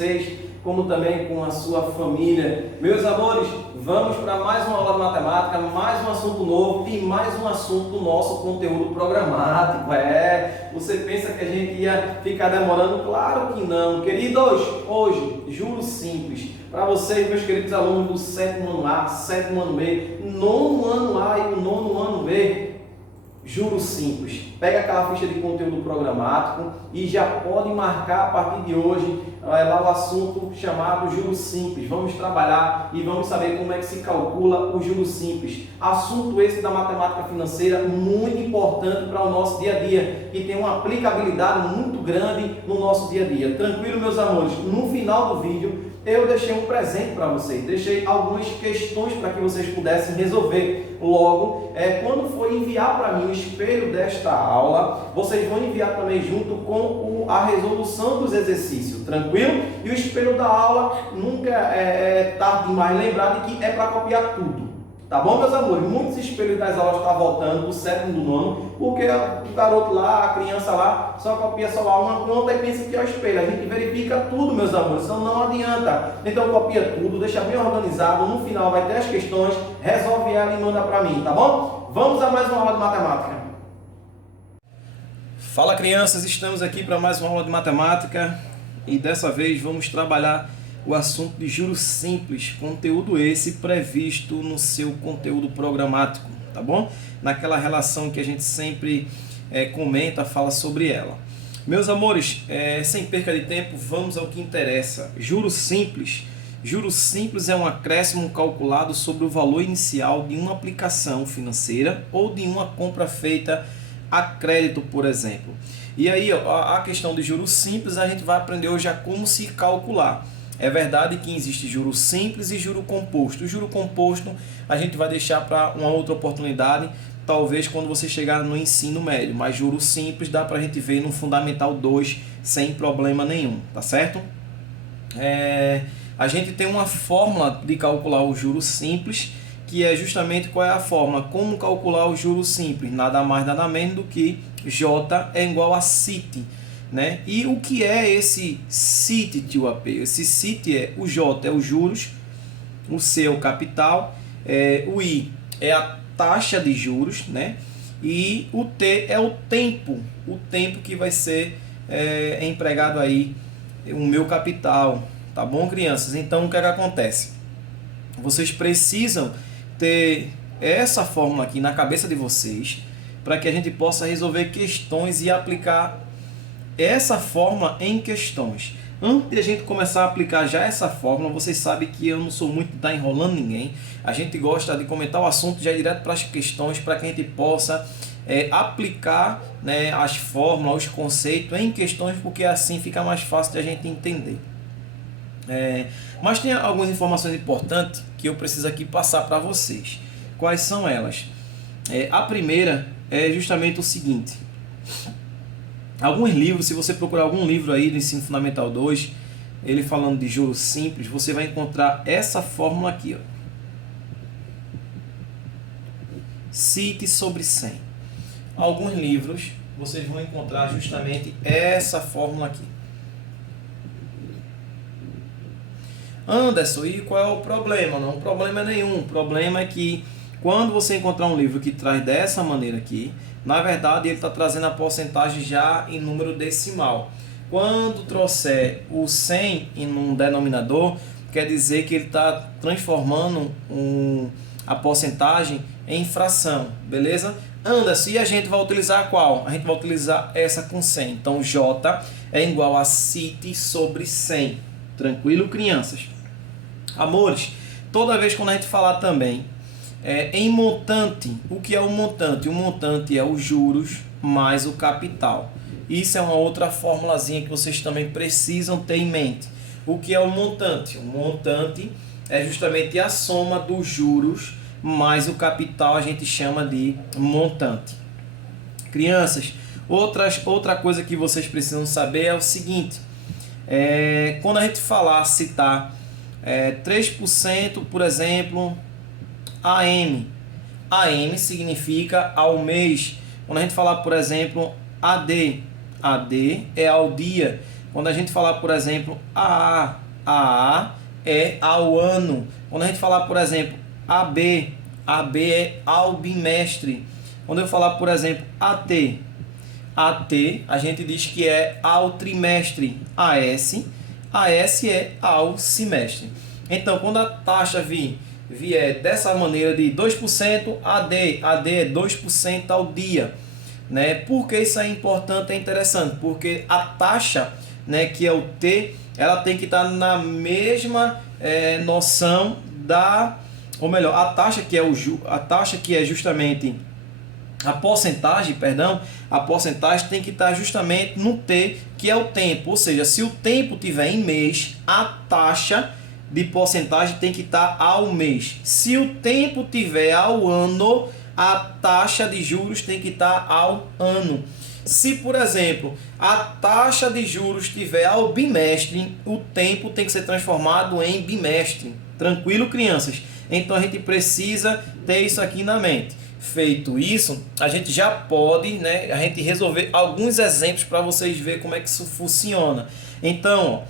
vocês, como também com a sua família. Meus amores, vamos para mais uma aula de matemática, mais um assunto novo e mais um assunto do nosso conteúdo programático. Você pensa que a gente ia ficar demorando? Claro que não, queridos. Hoje, juros simples. Para vocês, meus queridos alunos do 7º ano A, 7º ano B, 9º ano A e o 9º ano B, juros simples. Pega aquela ficha de conteúdo programático e já pode marcar a partir de hoje lá o assunto chamado juros simples. Vamos trabalhar e vamos saber como é que se calcula o juros simples. Assunto esse da matemática financeira muito importante para o nosso dia a dia e tem uma aplicabilidade muito grande no nosso dia a dia. Tranquilo, meus amores? No final do vídeo eu deixei um presente para vocês, deixei algumas questões para que vocês pudessem resolver. Logo, quando for enviar para mim o espelho desta aula, vocês vão enviar também junto com a resolução dos exercícios, tranquilo? E o espelho da aula nunca é tarde demais lembrar de que é para copiar tudo. Tá bom, meus amores? Muitos espelhos das aulas estão voltando do 7º do 9º, porque o garoto lá, a criança lá, só copia só lá uma conta e pensa que é o espelho. A gente verifica tudo, meus amores, então não adianta. Então copia tudo, deixa bem organizado, no final vai ter as questões, resolve ela e manda para mim, tá bom? Vamos a mais uma aula de matemática. Fala, crianças, estamos aqui para mais uma aula de matemática e dessa vez vamos trabalhar o assunto de juros simples, conteúdo esse previsto no seu conteúdo programático, tá bom? Naquela relação que a gente sempre comenta, fala sobre ela. Meus amores, sem perca de tempo, vamos ao que interessa. Juros simples. Juros simples é um acréscimo calculado sobre o valor inicial de uma aplicação financeira ou de uma compra feita a crédito, por exemplo. E aí, a questão de juros simples, a gente vai aprender hoje a como se calcular. É verdade que existe juro simples e juro composto. O juro composto a gente vai deixar para uma outra oportunidade, talvez quando você chegar no ensino médio. Mas juro simples dá para a gente ver no Fundamental 2 sem problema nenhum, tá certo? A gente tem uma fórmula de calcular o juro simples, que é justamente qual é a fórmula? Como calcular o juro simples? Nada mais, nada menos do que J é igual a CIT. Né? E o que é esse CIT, tio AP? Esse CIT é o J é os juros, o C é o capital, o I é a taxa de juros, né? E o T é o tempo que vai ser empregado aí, o meu capital, tá bom, crianças? Então, o que é que acontece? Vocês precisam ter essa fórmula aqui na cabeça de vocês para que a gente possa resolver questões e aplicar essa fórmula em questões. Antes de a gente começar a aplicar já essa fórmula, vocês sabem que eu não sou muito de estar enrolando ninguém. A gente gosta de comentar o assunto já direto para as questões, para que a gente possa aplicar, né, as fórmulas, os conceitos em questões, porque assim fica mais fácil de a gente entender. Mas tem algumas informações importantes que eu preciso aqui passar para vocês. Quais são elas? A primeira é justamente o seguinte. Alguns livros, se você procurar algum livro aí do Ensino Fundamental 2, ele falando de juros simples, você vai encontrar essa fórmula aqui, ó. CIT sobre 100. Alguns livros, vocês vão encontrar justamente essa fórmula aqui. Anderson, e qual é o problema? Não, o problema é nenhum. O problema é que quando você encontrar um livro que traz dessa maneira aqui, na verdade ele está trazendo a porcentagem já em número decimal. Quando trouxer o 100 em um denominador, quer dizer que ele está transformando a porcentagem em fração, beleza? Anderson, e a gente vai utilizar qual? A gente vai utilizar essa com 100. Então J é igual a CIT sobre 100. Tranquilo, crianças? Amores, toda vez quando a gente falar também em montante, o que é o montante? O montante é os juros mais o capital. Isso é uma outra formulazinha que vocês também precisam ter em mente. O que é o montante? O montante é justamente a soma dos juros mais o capital, a gente chama de montante. Crianças, outra coisa que vocês precisam saber é o seguinte. Quando a gente citar 3%, por exemplo, AM significa ao mês. Quando a gente falar, por exemplo, AD é ao dia. Quando a gente falar, por exemplo, AA é ao ano. Quando a gente falar, por exemplo, AB é ao bimestre. Quando eu falar, por exemplo, AT a gente diz que é ao trimestre. AS é ao semestre. Então, quando a taxa vier dessa maneira de 2%, AD é 2% ao dia. Né? Por que isso é importante, é interessante? Porque a taxa, né, que é o T, ela tem que estar na mesma noção da, ou melhor, a taxa que é justamente a porcentagem tem que estar justamente no T, que é o tempo. Ou seja, se o tempo tiver em mês, a taxa de porcentagem tem que estar ao mês. Se o tempo tiver ao ano, a taxa de juros tem que estar ao ano. Se, por exemplo, a taxa de juros estiver ao bimestre, o tempo tem que ser transformado em bimestre. Tranquilo, crianças? Então a gente precisa ter isso aqui na mente. Feito isso, a gente já pode, né, a gente resolver alguns exemplos para vocês verem como é que isso funciona. Então,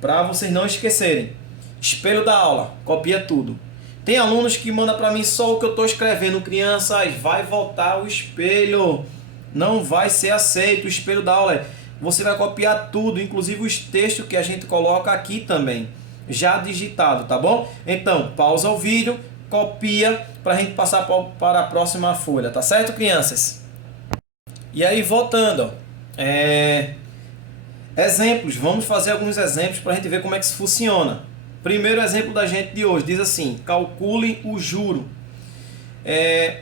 para vocês não esquecerem, espelho da aula, copia tudo. Tem alunos que mandam para mim só o que eu estou escrevendo. Crianças, vai voltar o espelho. Não vai ser aceito o espelho da aula. Você vai copiar tudo, inclusive os textos que a gente coloca aqui também, já digitado, tá bom? Então, pausa o vídeo, copia para a gente passar para a próxima folha, tá certo, crianças? E aí, voltando, exemplos, vamos fazer alguns exemplos para a gente ver como é que isso funciona. Primeiro exemplo da gente de hoje, diz assim, calcule o juro.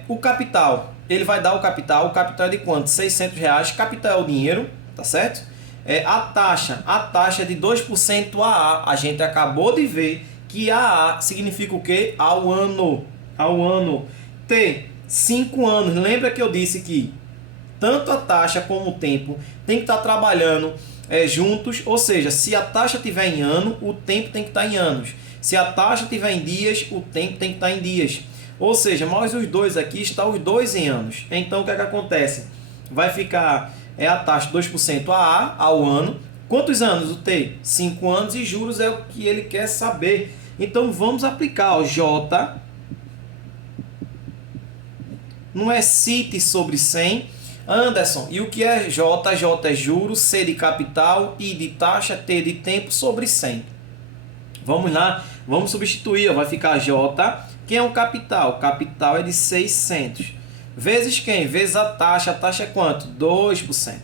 O capital, ele vai dar o capital é de quanto? R$600, capital é o dinheiro, tá certo? A taxa é de 2% AA, a gente acabou de ver que AA significa o quê? Ao ano. T, 5 anos, lembra que eu disse que tanto a taxa como o tempo tem que estar trabalhando juntos, ou seja, se a taxa estiver em ano, o tempo tem que estar em anos. Se a taxa estiver em dias, o tempo tem que estar em dias. Ou seja, mais os dois aqui, está os dois em anos. Então, o que é que acontece? Vai ficar a taxa 2% AA ao ano. Quantos anos o T? 5 anos e juros é o que ele quer saber. Então, vamos aplicar o J. Não é CIT sobre 100. Anderson, e o que é J? J é juros, C de capital, I de taxa, T de tempo sobre 100. Vamos lá, vamos substituir, vai ficar J. Quem é o capital? O capital é de 600. Vezes quem? Vezes a taxa é quanto? 2%.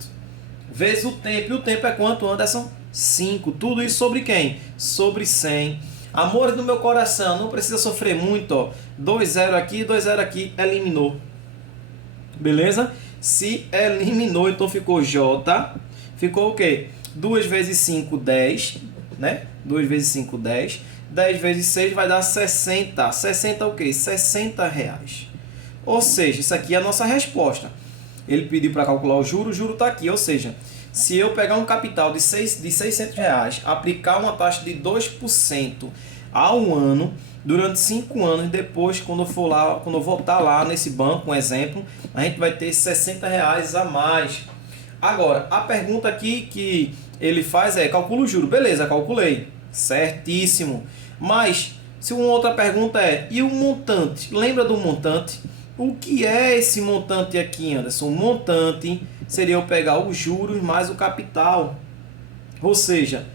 Vezes o tempo, e o tempo é quanto, Anderson? 5. Tudo isso sobre quem? Sobre 100. Amores do meu coração, não precisa sofrer muito, ó. 2 0 aqui, 2 0 aqui, eliminou. Beleza? Se eliminou, então ficou J. Ficou o quê? 2 vezes 5, 10. Né? 2 vezes 5, 10. 10 vezes 6 vai dar 60. 60 é o quê? 60 reais. Ou seja, isso aqui é a nossa resposta. Ele pediu para calcular o juro está aqui. Ou seja, se eu pegar um capital de 600 reais, aplicar uma taxa de 2% ao ano, durante 5 anos, depois, quando eu voltar lá nesse banco, um exemplo, a gente vai ter 60 reais a mais. Agora, a pergunta aqui que ele faz é, calcula o juro. Beleza, calculei. Certíssimo. Mas, se uma outra pergunta é, e o montante? Lembra do montante? O que é esse montante aqui, Anderson? O montante seria eu pegar os juros mais o capital. Ou seja,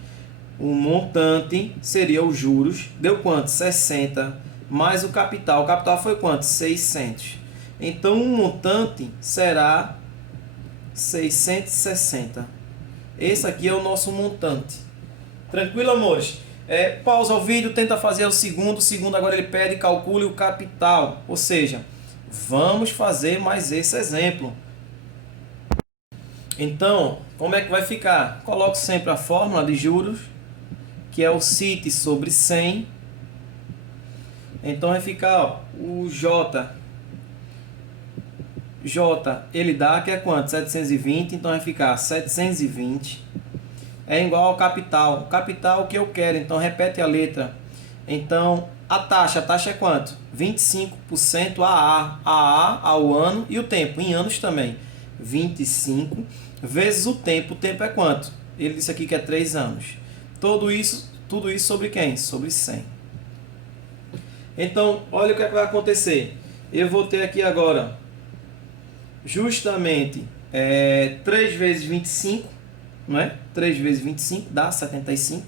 o montante seria os juros, deu quanto? 60, mais o capital. O capital foi quanto? 600. Então, o montante será 660. Esse aqui é o nosso montante. Tranquilo, amores? Pausa o vídeo, tenta fazer o segundo. O segundo agora ele pede calcule o capital. Ou seja, vamos fazer mais esse exemplo. Então, como é que vai ficar? Coloco sempre a fórmula de juros, que é o CIT sobre 100. Então vai ficar, ó, o J, ele dá, que é quanto? 720, então vai ficar 720 é igual ao capital. Capital que eu quero, então repete a letra. Então, a taxa é quanto? 25% AA ao ano, e o tempo, em anos também. 25 vezes o tempo é quanto? ele disse aqui que é 3 anos. Tudo isso sobre quem? Sobre 100. Então, olha o que, é que vai acontecer. Eu vou ter aqui agora, justamente, 3 vezes 25, não é? 3 vezes 25 dá 75.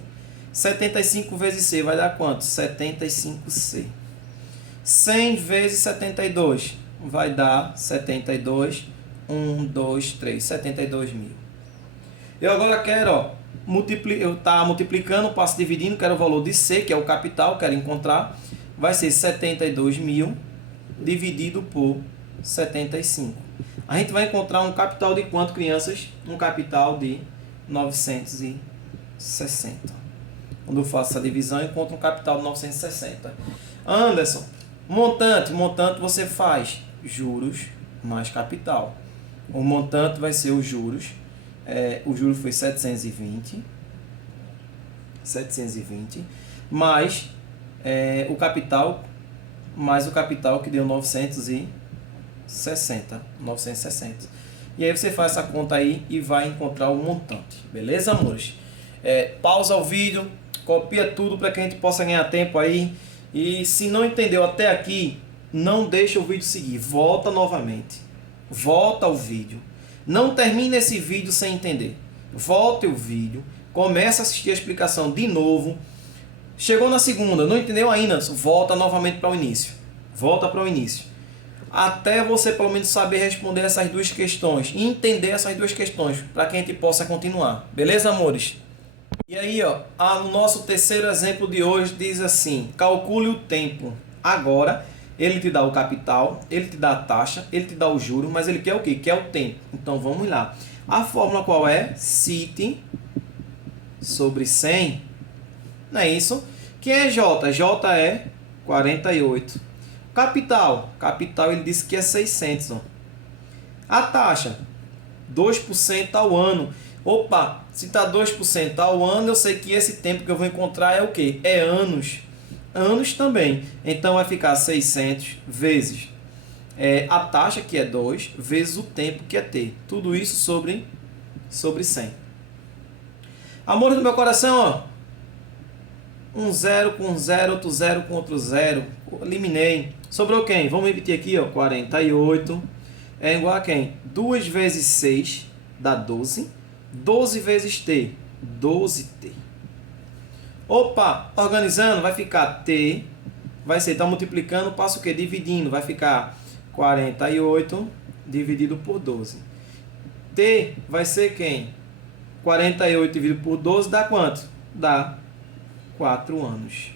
75 vezes C vai dar quanto? 75C. 100 vezes 72 vai dar 72. 1, 2, 3, 72 mil. Eu agora quero, ó, eu tá multiplicando, passo dividindo, quero o valor de C, que é o capital, quero encontrar. Vai ser 72 mil dividido por 75. A gente vai encontrar um capital de quanto, crianças? Um capital de 960. Quando eu faço essa divisão, eu encontro um capital de 960. Anderson, montante você faz juros mais capital. O montante vai ser os juros. O juro foi 720 mais o capital, que deu 960. E aí você faz essa conta aí e vai encontrar o montante. Beleza, amores? Pausa o vídeo, copia tudo para que a gente possa ganhar tempo aí. E se não entendeu até aqui, não deixa o vídeo seguir. Volta novamente. Volta ao vídeo. Não termine esse vídeo sem entender. Volte o vídeo. Começa a assistir a explicação de novo. Chegou na segunda, não entendeu ainda? Volta novamente para o início. Volta para o início. Até você pelo menos saber responder essas duas questões. E entender essas duas questões. Para que a gente possa continuar. Beleza, amores? E aí, ó, no nosso terceiro exemplo de hoje diz assim: calcule o tempo. Agora, ele te dá o capital, ele te dá a taxa, ele te dá o juro, mas ele quer o quê? Quer o tempo. Então, vamos lá. A fórmula qual é? Cite sobre 100. Não é isso? Quem é J? J é 48. Capital ele disse que é 600. Ó. A taxa, 2% ao ano. Opa, se está 2% ao ano, eu sei que esse tempo que eu vou encontrar é o quê? É anos. Anos também. Então vai ficar 600 vezes a taxa, que é 2, vezes o tempo, que é T. Tudo isso sobre 100. Amores do meu coração, ó. Um 0 com 0, outro 0 com outro 0. Eliminei. Sobrou quem? Vamos repetir aqui, ó. 48 é igual a quem? 2 vezes 6 dá 12. 12 vezes T, 12T. Opa, organizando, vai ficar T, vai ser, tá multiplicando, passa o quê? Dividindo, vai ficar 48 dividido por 12. T vai ser quem? 48 dividido por 12 dá quanto? Dá 4 anos.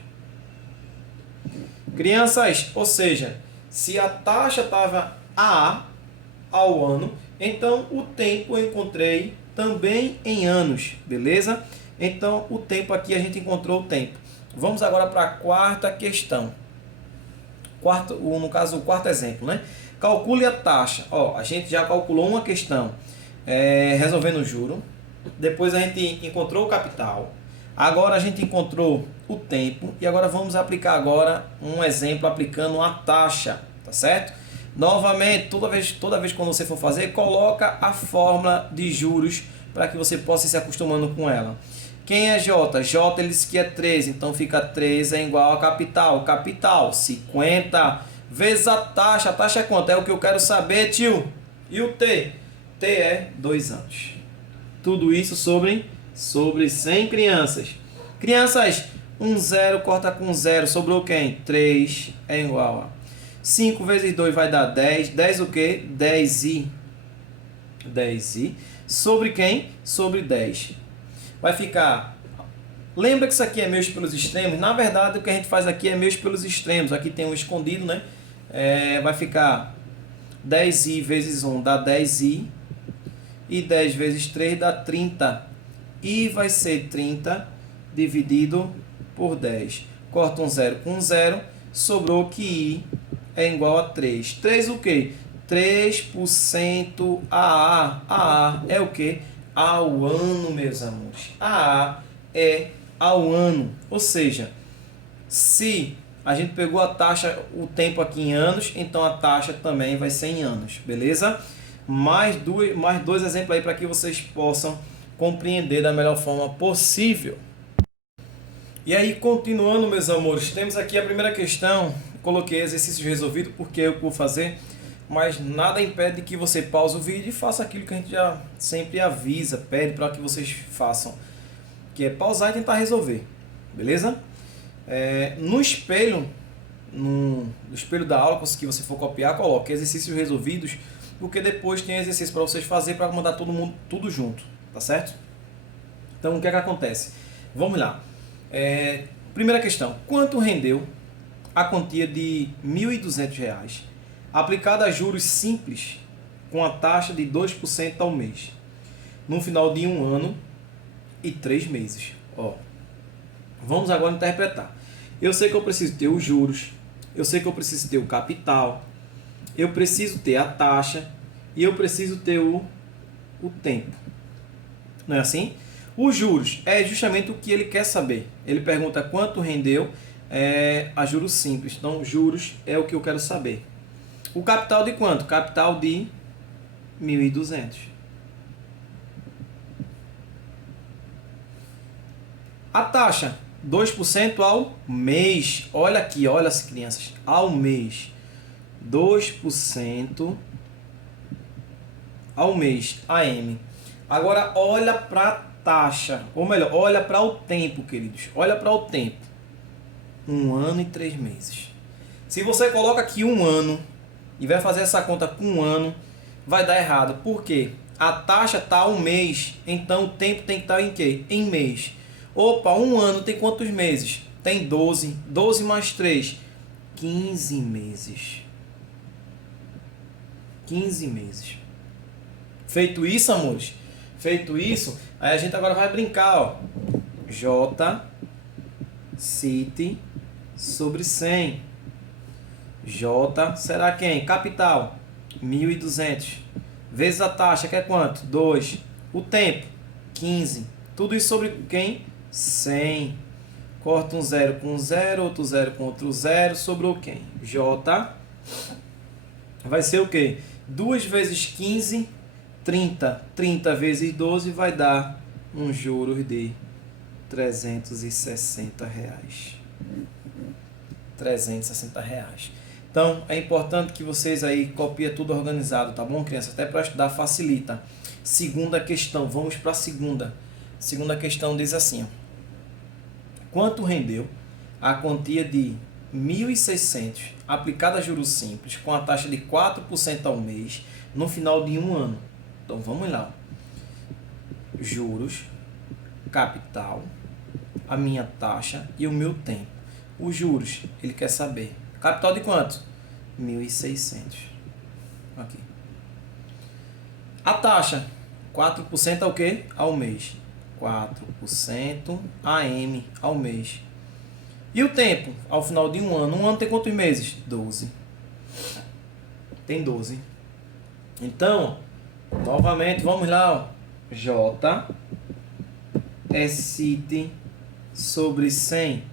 Crianças, ou seja, se a taxa estava A ao ano, então o tempo eu encontrei também em anos, beleza? Então, o tempo aqui, a gente encontrou o tempo. Vamos agora para a quarta questão. No caso, o quarto exemplo, né? Calcule a taxa. Ó, a gente já calculou uma questão resolvendo o juro. Depois a gente encontrou o capital. Agora a gente encontrou o tempo. E agora vamos aplicar agora um exemplo aplicando a taxa, tá certo? Novamente, toda vez quando você for fazer, coloca a fórmula de juros para que você possa ir se acostumando com ela. Quem é J? J ele disse que é 3, então fica 3 é igual a capital. Capital, 50 vezes a taxa. A taxa é quanto? É o que eu quero saber, tio. E o T? T é 2 anos. Tudo isso sobre 100 crianças. Crianças, 0 corta com 0, sobrou quem? 3 é igual a 5 vezes 2 vai dar 10. 10 o quê? 10i. 10i. Sobre quem? Sobre 10. Vai ficar... Lembra que isso aqui é meus pelos extremos? Na verdade, o que a gente faz aqui é meus pelos extremos. Aqui tem um escondido, né? Vai ficar 10i vezes 1 dá 10i. E 10 vezes 3 dá 30. I vai ser 30 dividido por 10. Corta um 0 com 0. Sobrou que I é igual a 3. 3 o quê? 3% AA. AA é o quê? Ao ano, meus amores. AA é ao ano. Ou seja, se a gente pegou a taxa, o tempo aqui em anos, então a taxa também vai ser em anos. Beleza? Mais dois exemplos aí para que vocês possam compreender da melhor forma possível. E aí, continuando, meus amores, temos aqui a primeira questão. Coloquei exercício resolvido porque eu vou fazer, mas nada impede que você pause o vídeo e faça aquilo que a gente já sempre avisa, pede para que vocês façam, que é pausar e tentar resolver, beleza? No espelho, no espelho da aula que você for copiar, coloque exercícios resolvidos, porque depois tem exercício para vocês fazerem para mandar todo mundo tudo junto, tá certo? Então o que é que acontece? Vamos lá. Primeira questão: quanto rendeu a quantia de R$ 1.200 aplicada a juros simples com a taxa de 2% ao mês no final de 1 ano e 3 meses? Vamos agora interpretar. Eu sei que eu preciso ter os juros, eu sei que eu preciso ter o capital, eu preciso ter a taxa e eu preciso ter o tempo. Não é assim? Os juros é justamente o que ele quer saber. Ele pergunta quanto rendeu a juros simples. Então, juros é o que eu quero saber. O capital de quanto? Capital de 1.200. A taxa, 2% ao mês. Olha aqui, olha as crianças. Ao mês. 2% ao mês. AM. Agora, olha para a taxa. Ou melhor, olha para o tempo, queridos. Olha para o tempo. 1 ano e 3 meses. Se você coloca aqui 1 ano e vai fazer essa conta com 1 ano, vai dar errado. Por quê? A taxa está ao mês, então o tempo tem que estar em quê? Em mês. Opa, 1 ano tem quantos meses? Tem 12. 12 mais 3, 15 meses. 15 meses. Feito isso, amores, feito isso, aí a gente agora vai brincar, ó. J City sobre 100. J será quem? Capital, 1.200. Vezes a taxa, que é quanto? 2. O tempo, 15. Tudo isso sobre quem? 100. Corta um zero com um zero, outro zero com outro zero. Sobrou quem? J. Vai ser o quê? 2 vezes 15, 30. 30 vezes 12 vai dar um juros de R$360. R$360. Então, é importante que vocês aí copiem tudo organizado, tá bom, crianças? Até para estudar facilita. Segunda questão, vamos para a segunda. Segunda questão diz assim, ó. Quanto rendeu a quantia de 1.600 aplicada a juros simples com a taxa de 4% ao mês no final de 1 ano? Então, vamos lá. Juros, capital, a minha taxa e o meu tempo. Os juros, ele quer saber. Capital de quanto? 1.600. Aqui. A taxa, 4% ao quê? Ao mês. 4% AM ao mês. E o tempo? Ao final de 1 ano. 1 ano tem quantos meses? 12. Tem 12. Então, novamente, vamos lá. Ó. J é City sobre 100.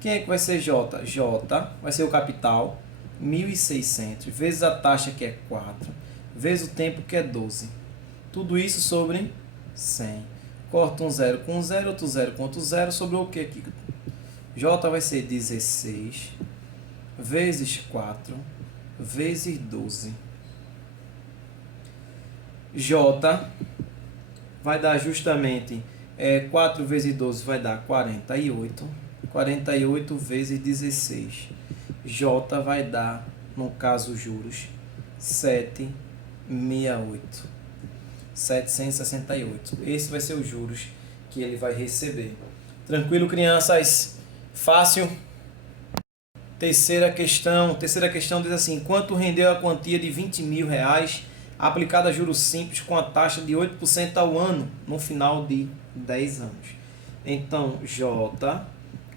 Quem é que vai ser J? J vai ser o capital, 1.600, vezes a taxa, que é 4, vezes o tempo, que é 12. Tudo isso sobre 100. Corta um zero com um zero, outro zero com outro zero. Sobrou o que aqui? J vai ser 16 vezes 4 vezes 12. J vai dar justamente 4 vezes 12 vai dar 48. 48 vezes 16. J vai dar, no caso juros, 768. 768. Esse vai ser os juros que ele vai receber. Tranquilo, crianças? Fácil? Terceira questão. Terceira questão diz assim: quanto rendeu a quantia de R$20.000 aplicada a juros simples com a taxa de 8% ao ano no final de 10 anos? Então, J,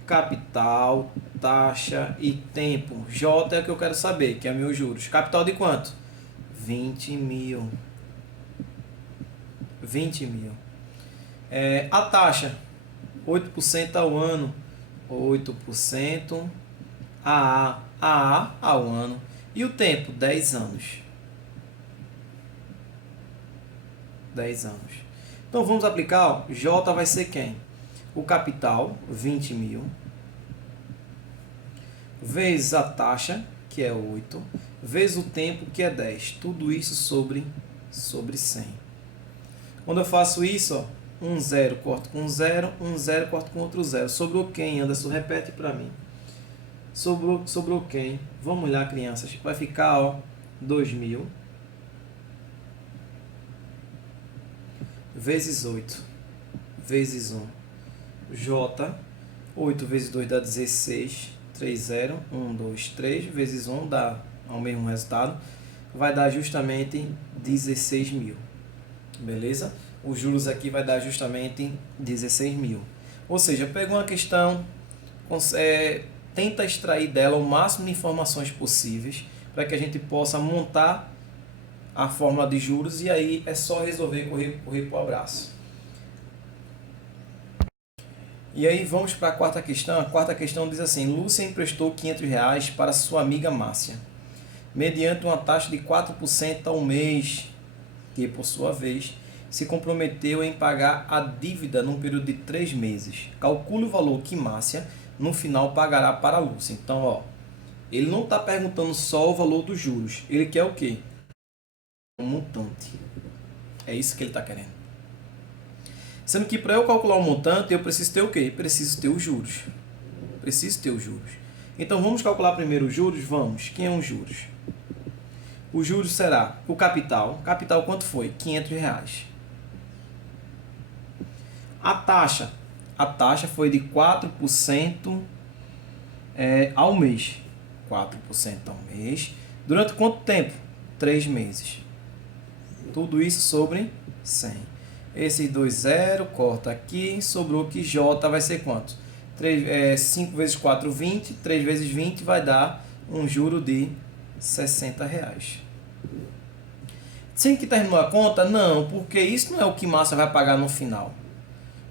capital, taxa e tempo. J é o que eu quero saber, que é meus juros. Capital de quanto? 20 mil. 20 mil. A taxa, 8% ao ano. 8% ao ano. E o tempo, 10 anos. 10 anos. Então vamos aplicar, ó, J vai ser quem? O capital, 20 mil, vezes a taxa, que é 8, vezes o tempo, que é 10. Tudo isso sobre 100. Quando eu faço isso, ó, um zero corto com um zero corto com outro zero. Sobrou quem, Anderson? Repete para mim. Sobrou quem? Vamos lá, crianças. Vai ficar, ó, 2.000 vezes 8 vezes 1. J, 8 vezes 2 dá 16. 3, 0, 1, 2, 3 vezes 1 dá ao mesmo resultado. Vai dar justamente 16 mil. Beleza? Os juros aqui vai dar justamente 16 mil. Ou seja, pega uma questão, tenta extrair dela o máximo de informações possíveis para que a gente possa montar a fórmula de juros e aí é só resolver correr para o abraço. E aí vamos para a quarta questão. A quarta questão diz assim: Lúcia emprestou R$500 para sua amiga Márcia, mediante uma taxa de 4% ao mês, que por sua vez se comprometeu em pagar a dívida num período de 3 meses. Calcule o valor que Márcia no final pagará para a Lúcia. Então, ó, ele não está perguntando só o valor dos juros. Ele quer o quê? Um montante. É isso que ele está querendo. Sendo que para eu calcular o montante, eu preciso ter o quê? Preciso ter os juros. Preciso ter os juros. Então, vamos calcular primeiro os juros? Vamos. Quem é os juros? O juros será o capital. Capital quanto foi? R$500. A taxa foi de 4% ao mês. 4% ao mês. Durante quanto tempo? 3 meses. Tudo isso sobre 100. Esses 2 zero, corta aqui. Sobrou que J vai ser quanto? 5 vezes 4, 20. 3 vezes 20 vai dar um juro de R$60. Sem que terminou a conta? Não, porque isso não é o que Márcia vai pagar no final.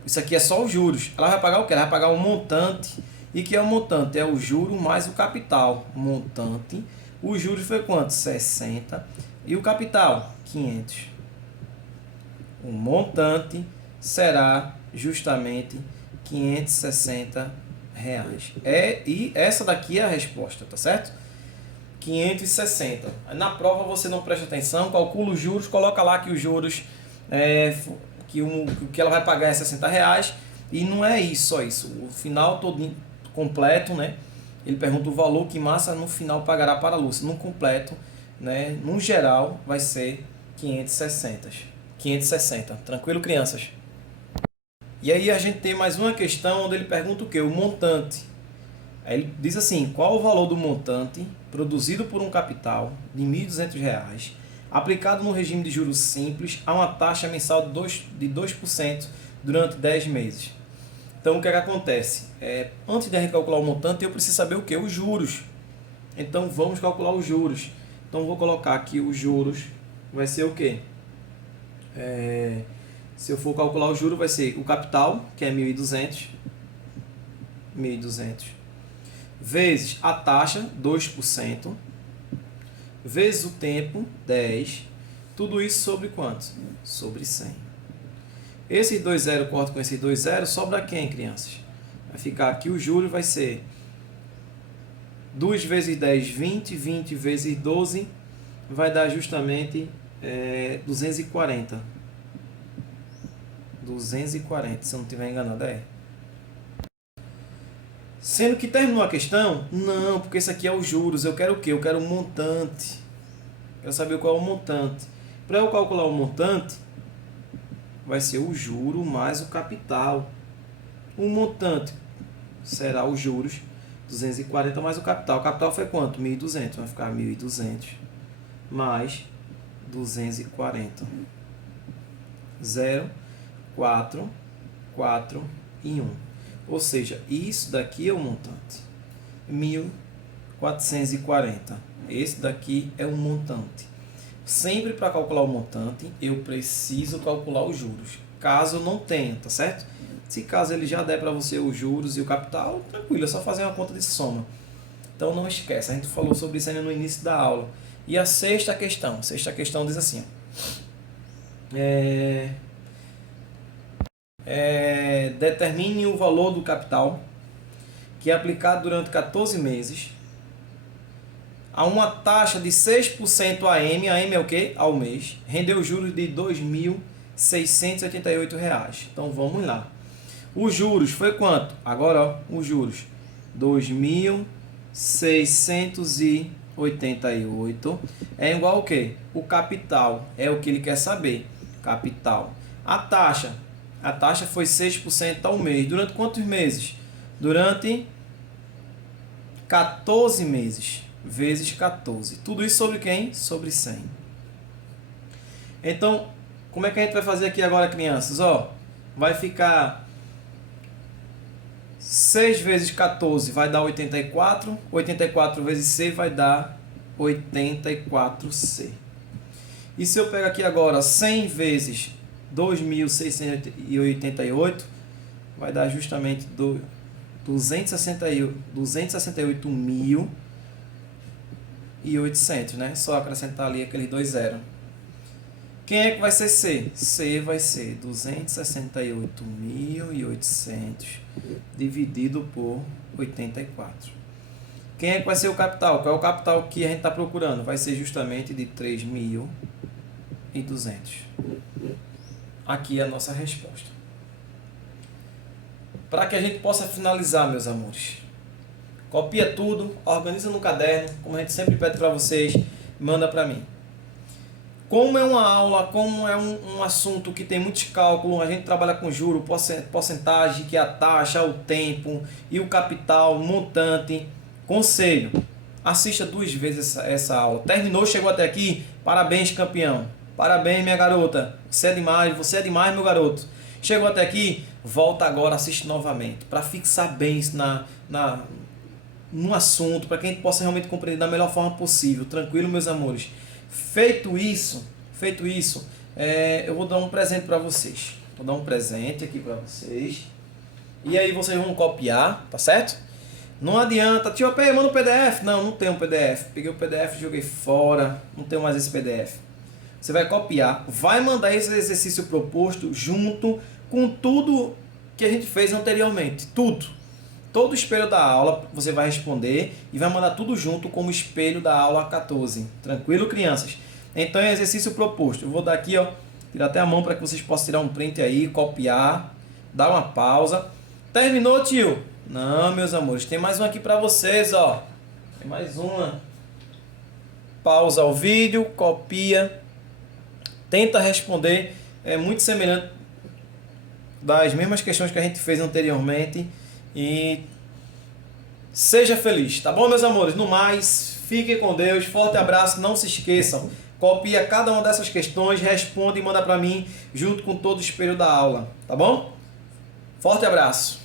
Isso aqui é só os juros. Ela vai pagar o quê? Ela vai pagar o montante. E que é o montante? É o juro mais o capital. Montante. O juros foi quanto? 60. E o capital? 500. O montante será justamente R$560. E essa daqui é a resposta, tá certo? 560. Na prova você não presta atenção, calcula os juros, coloca lá que os juros, que ela vai pagar é R$60. E não é isso, só isso. O final todo completo, né? Ele pergunta o valor que Márcia no final pagará para a Lúcia. No completo, né? No geral, vai ser 560. Tranquilo, crianças? E aí a gente tem mais uma questão onde ele pergunta o quê? O montante. Aí ele diz assim: qual o valor do montante produzido por um capital de R$1.200 aplicado no regime de juros simples a uma taxa mensal de 2% durante 10 meses? Então, o que é que acontece? Antes de a gente calcular o montante, eu preciso saber o que? Os juros. Então, vamos calcular os juros. Então, vou colocar aqui os juros. Vai ser o quê? Se eu for calcular o juro, vai ser o capital, que é 1.200. Vezes a taxa, 2%. Vezes o tempo, 10. Tudo isso sobre quanto? Sobre 100. Esses 2 zero corta com esses 2 zero, sobra quem, crianças? Vai ficar aqui o juro, vai ser 2 vezes 10, 20. 20 vezes 12 vai dar justamente 240. 240, se eu não estiver enganado, Sendo que terminou a questão? Não, porque isso aqui é os juros. Eu quero o quê? Eu quero o montante. Quero saber qual é o montante. Para eu calcular o montante, vai ser o juro mais o capital. O montante será os juros, 240 mais o capital. O capital foi quanto? 1.200. Vai ficar 1.200 mais 240. 0, 4, 4 e 1. Ou seja, isso daqui é o montante. 1.440. Esse daqui é o montante. Sempre para calcular o montante, eu preciso calcular os juros. Caso não tenha, tá certo? Se caso ele já der para você os juros e o capital, tranquilo, é só fazer uma conta de soma. Então não esquece, a gente falou sobre isso ainda no início da aula. E a sexta questão diz assim: Determine o valor do capital que é aplicado durante 14 meses a uma taxa de 6% AM. AM é o quê? Ao mês. Rendeu juros de R$ 2.688. Então vamos lá. Os juros foi quanto? Agora, ó, os juros. 2.688 é igual ao quê? O capital. É o que ele quer saber. Capital. A taxa foi 6% ao mês. Durante quantos meses? Durante 14 meses. Vezes 14. Tudo isso sobre quem? Sobre 100. Então, como é que a gente vai fazer aqui agora, crianças? Ó, vai ficar 6 vezes 14 vai dar 84. 84 vezes C vai dar 84C. E se eu pego aqui agora 100 vezes 2.688, vai dar justamente 268.800, né? Só acrescentar ali aqueles 2 zeros. Quem é que vai ser C? C vai ser 268.800 dividido por 84. Quem é que vai ser o capital? Qual é o capital que a gente está procurando? Vai ser justamente de 3.200. Aqui é a nossa resposta. Para que a gente possa finalizar, meus amores, copia tudo, organiza no caderno, como a gente sempre pede para vocês, manda para mim. Como é uma aula, como é um assunto que tem muitos cálculos, a gente trabalha com juro, porcentagem, que é a taxa, o tempo e o capital, montante. Conselho, assista 2 vezes essa aula. Terminou, chegou até aqui, parabéns, campeão. Parabéns, minha garota. Você é demais, meu garoto. Chegou até aqui, volta agora, assiste novamente, para fixar bem isso no assunto, para que a gente possa realmente compreender da melhor forma possível. Tranquilo, meus amores? Feito isso, eu vou dar um presente para vocês. Vou dar um presente aqui para vocês. E aí vocês vão copiar, tá certo? Não adianta, tio, manda o PDF. Não tem um PDF. Peguei o PDF e joguei fora. Não tenho mais esse PDF. Você vai copiar, vai mandar esse exercício proposto junto com tudo que a gente fez anteriormente. Tudo. Todo o espelho da aula você vai responder e vai mandar tudo junto como espelho da aula 14. Tranquilo, crianças? Então é exercício proposto. Eu vou dar aqui, ó, tirar até a mão para que vocês possam tirar um print aí, copiar, dar uma pausa. Terminou, tio? Não, meus amores, tem mais um aqui para vocês, ó. Tem mais uma. Pausa o vídeo, copia, tenta responder. É muito semelhante das mesmas questões que a gente fez anteriormente. E seja feliz, tá bom, meus amores? No mais, fiquem com Deus, forte abraço, não se esqueçam, copia cada uma dessas questões, responde e manda para mim junto com todo o espelho da aula, tá bom? Forte abraço.